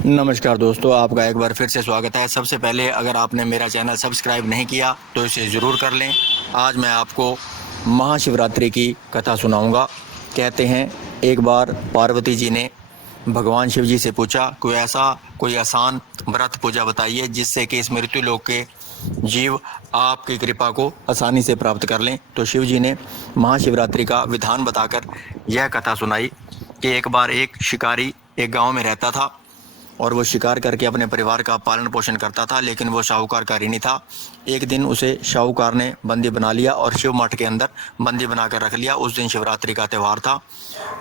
नमस्कार दोस्तों, आपका एक बार फिर से स्वागत है। सबसे पहले अगर आपने मेरा चैनल सब्सक्राइब नहीं किया तो इसे ज़रूर कर लें। आज मैं आपको महाशिवरात्रि की कथा सुनाऊंगा। कहते हैं एक बार पार्वती जी ने भगवान शिव जी से पूछा, कोई आसान व्रत पूजा बताइए जिससे कि इस मृत्यु लोक के जीव आपकी कृपा को आसानी से प्राप्त कर लें। तो शिव जी ने महाशिवरात्रि का विधान बताकर यह कथा सुनाई कि एक बार एक शिकारी एक गांव में रहता था और वो शिकार करके अपने परिवार का पालन पोषण करता था, लेकिन वो शाहूकार का ऋणी था। एक दिन उसे शाहूकार ने बंदी बना लिया और शिव मठ के अंदर बंदी बनाकर रख लिया। उस दिन शिवरात्रि का त्यौहार था।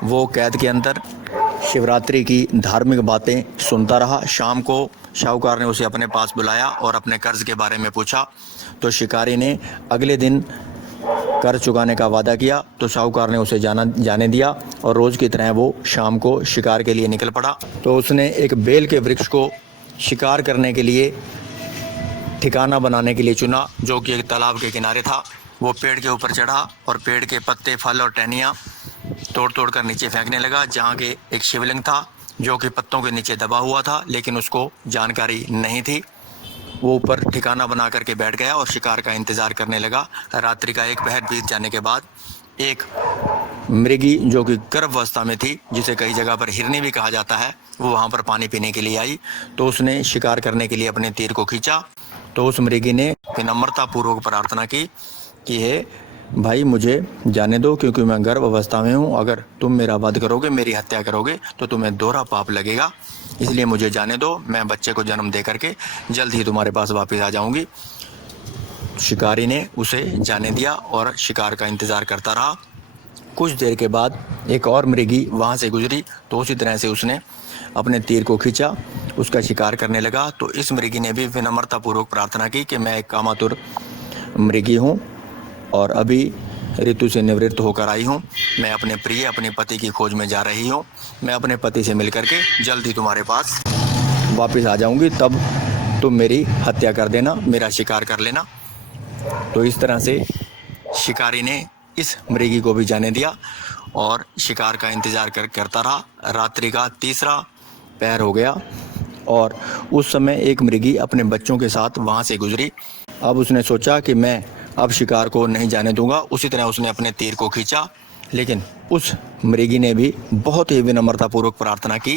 वो कैद के अंदर शिवरात्रि की धार्मिक बातें सुनता रहा। शाम को शाहूकार ने उसे अपने पास बुलाया और अपने कर्ज के बारे में पूछा। तो शिकारी ने अगले दिन कर्ज चुकाने का वादा किया। तो शाहूकार ने उसे जाने दिया और रोज़ की तरह वो शाम को शिकार के लिए निकल पड़ा। तो उसने एक बेल के वृक्ष को शिकार करने के लिए ठिकाना बनाने के लिए चुना, जो कि एक तालाब के किनारे था। वो पेड़ के ऊपर चढ़ा और पेड़ के पत्ते, फल और टहनियाँ तोड़ तोड़ कर नीचे फेंकने लगा, जहाँ के एक शिवलिंग था जो कि पत्तों के नीचे दबा हुआ था, लेकिन उसको जानकारी नहीं थी। वो ऊपर ठिकाना बना करके बैठ गया और शिकार का इंतज़ार करने लगा। रात्रि का एक पहर बीत जाने के बाद एक मृगी जो कि गर्भावस्था में थी, जिसे कई जगह पर हिरनी भी कहा जाता है, वो वहाँ पर पानी पीने के लिए आई। तो उसने शिकार करने के लिए अपने तीर को खींचा। तो उस मृगी ने विनम्रतापूर्वक प्रार्थना की कि हे भाई, मुझे जाने दो, क्योंकि मैं गर्भ अवस्था में हूँ। अगर तुम मेरा वध करोगे, मेरी हत्या करोगे, तो तुम्हें दोहरा पाप लगेगा, इसलिए मुझे जाने दो। मैं बच्चे को जन्म दे करके जल्द ही तुम्हारे पास वापस आ जाऊंगी। शिकारी ने उसे जाने दिया और शिकार का इंतज़ार करता रहा। कुछ देर के बाद एक और मृगी वहाँ से गुजरी। तो उसी तरह से उसने अपने तीर को खींचा, उसका शिकार करने लगा। तो इस मृगी ने भी विनम्रतापूर्वक प्रार्थना की कि मैं एक कामातुर मृगी हूँ और अभी ऋतु से निवृत्त होकर आई हूँ। मैं अपने प्रिय, अपने पति की खोज में जा रही हूँ। मैं अपने पति से मिल करके जल्द ही तुम्हारे पास वापस आ जाऊँगी, तब तुम मेरी हत्या कर देना, मेरा शिकार कर लेना। तो इस तरह से शिकारी ने इस मृगी को भी जाने दिया और शिकार का इंतज़ार करता रहा। रात्रि का तीसरा पहर हो गया और उस समय एक मृगी अपने बच्चों के साथ वहाँ से गुजरी। अब उसने सोचा कि मैं अब शिकार को नहीं जाने दूंगा। उसी तरह उसने अपने तीर को खींचा, लेकिन उस मृगी ने भी बहुत ही विनम्रतापूर्वक प्रार्थना की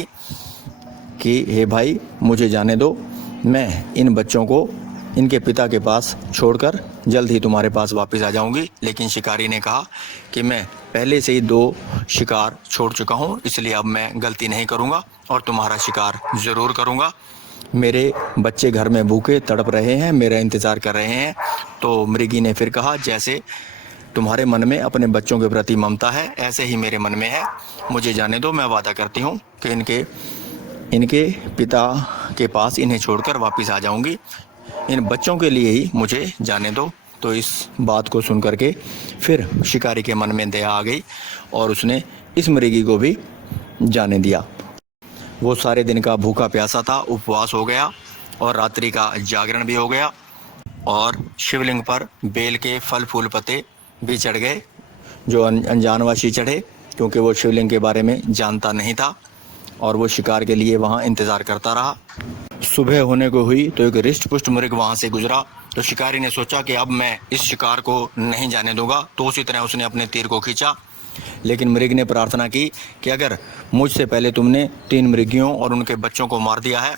कि हे भाई, मुझे जाने दो, मैं इन बच्चों को इनके पिता के पास छोड़कर जल्द ही तुम्हारे पास वापस आ जाऊंगी। लेकिन शिकारी ने कहा कि मैं पहले से ही 2 शिकार छोड़ चुका हूं, इसलिए अब मैं गलती नहीं करूंगा और तुम्हारा शिकार ज़रूर करूंगा। मेरे बच्चे घर में भूखे तड़प रहे हैं, मेरा इंतज़ार कर रहे हैं। तो मृगी ने फिर कहा, जैसे तुम्हारे मन में अपने बच्चों के प्रति ममता है, ऐसे ही मेरे मन में है। मुझे जाने दो, मैं वादा करती हूँ कि इनके पिता के पास इन्हें छोड़कर वापस आ जाऊंगी। इन बच्चों के लिए ही मुझे जाने दो। तो इस बात को सुन करके फिर शिकारी के मन में दया आ गई और उसने इस मृगी को भी जाने दिया। वो सारे दिन का भूखा प्यासा था, उपवास हो गया और रात्रि का जागरण भी हो गया और शिवलिंग पर बेल के फल फूल पत्ते भी चढ़ गए, जो अनजानवासी चढ़े, क्योंकि वो शिवलिंग के बारे में जानता नहीं था और वो शिकार के लिए वहाँ इंतज़ार करता रहा। सुबह होने को हुई तो एक रिष्ट पुष्ट मृग वहाँ से गुजरा। तो शिकारी ने सोचा कि अब मैं इस शिकार को नहीं जाने दूंगा। तो उसी तरह उसने अपने तीर को खींचा, लेकिन मृग ने प्रार्थना की कि अगर मुझसे पहले तुमने 3 मृगियों और उनके बच्चों को मार दिया है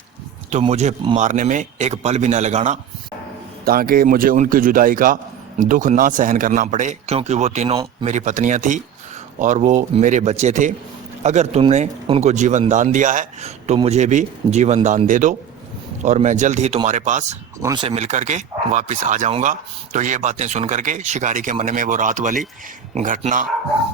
तो मुझे मारने में एक पल भी न लगाना, ताकि मुझे उनकी जुदाई का दुख ना सहन करना पड़े, क्योंकि वो तीनों मेरी पत्नियां थी और वो मेरे बच्चे थे। अगर तुमने उनको जीवन दान दिया है तो मुझे भी जीवन दान दे दो और मैं जल्द ही तुम्हारे पास उनसे मिल कर के वापस आ जाऊंगा। तो ये बातें सुन करके शिकारी के मन में वो रात वाली घटना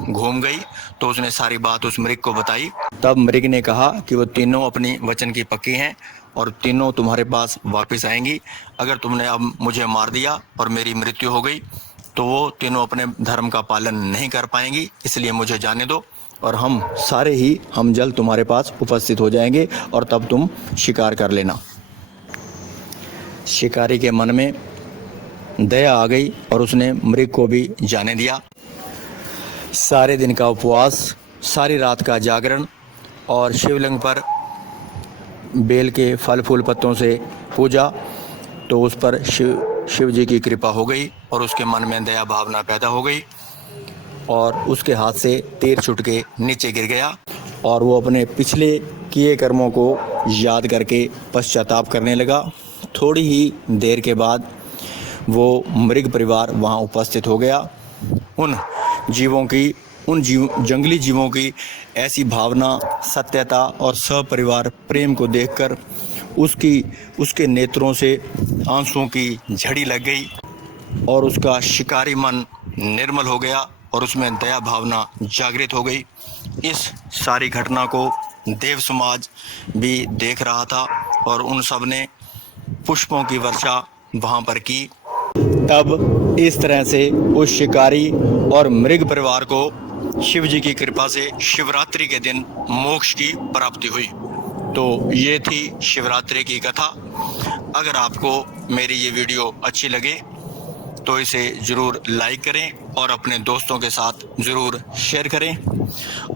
घूम गई। तो उसने सारी बात उस मृग को बताई। तब मृग ने कहा कि वो तीनों अपनी वचन की पक्की हैं और तीनों तुम्हारे पास वापस आएंगी। अगर तुमने अब मुझे मार दिया और मेरी मृत्यु हो गई तो वो तीनों अपने धर्म का पालन नहीं कर पाएंगी, इसलिए मुझे जाने दो और हम जल्द तुम्हारे पास उपस्थित हो जाएंगे और तब तुम शिकार कर लेना। शिकारी के मन में दया आ गई और उसने मृग को भी जाने दिया। सारे दिन का उपवास, सारी रात का जागरण और शिवलिंग पर बेल के फल फूल पत्तों से पूजा तो उस पर शिव जी की कृपा हो गई और उसके मन में दया भावना पैदा हो गई और उसके हाथ से तीर छूट के नीचे गिर गया और वो अपने पिछले किए कर्मों को याद करके पश्चाताप करने लगा। थोड़ी ही देर के बाद वो मृग परिवार वहाँ उपस्थित हो गया। उन जंगली जीवों की ऐसी भावना, सत्यता और सपरिवार प्रेम को देखकर उसके नेत्रों से आंसुओं की झड़ी लग गई और उसका शिकारी मन निर्मल हो गया और उसमें दया भावना जागृत हो गई। इस सारी घटना को देव समाज भी देख रहा था और उन सब ने पुष्पों की वर्षा वहाँ पर की। तब इस तरह से उस शिकारी और मृग परिवार को शिव जी की कृपा से शिवरात्रि के दिन मोक्ष की प्राप्ति हुई। तो ये थी शिवरात्रि की कथा। अगर आपको मेरी ये वीडियो अच्छी लगे तो इसे ज़रूर लाइक करें और अपने दोस्तों के साथ ज़रूर शेयर करें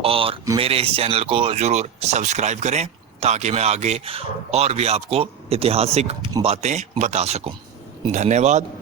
और मेरे इस चैनल को ज़रूर सब्सक्राइब करें ताकि मैं आगे और भी आपको ऐतिहासिक बातें बता सकूं। धन्यवाद।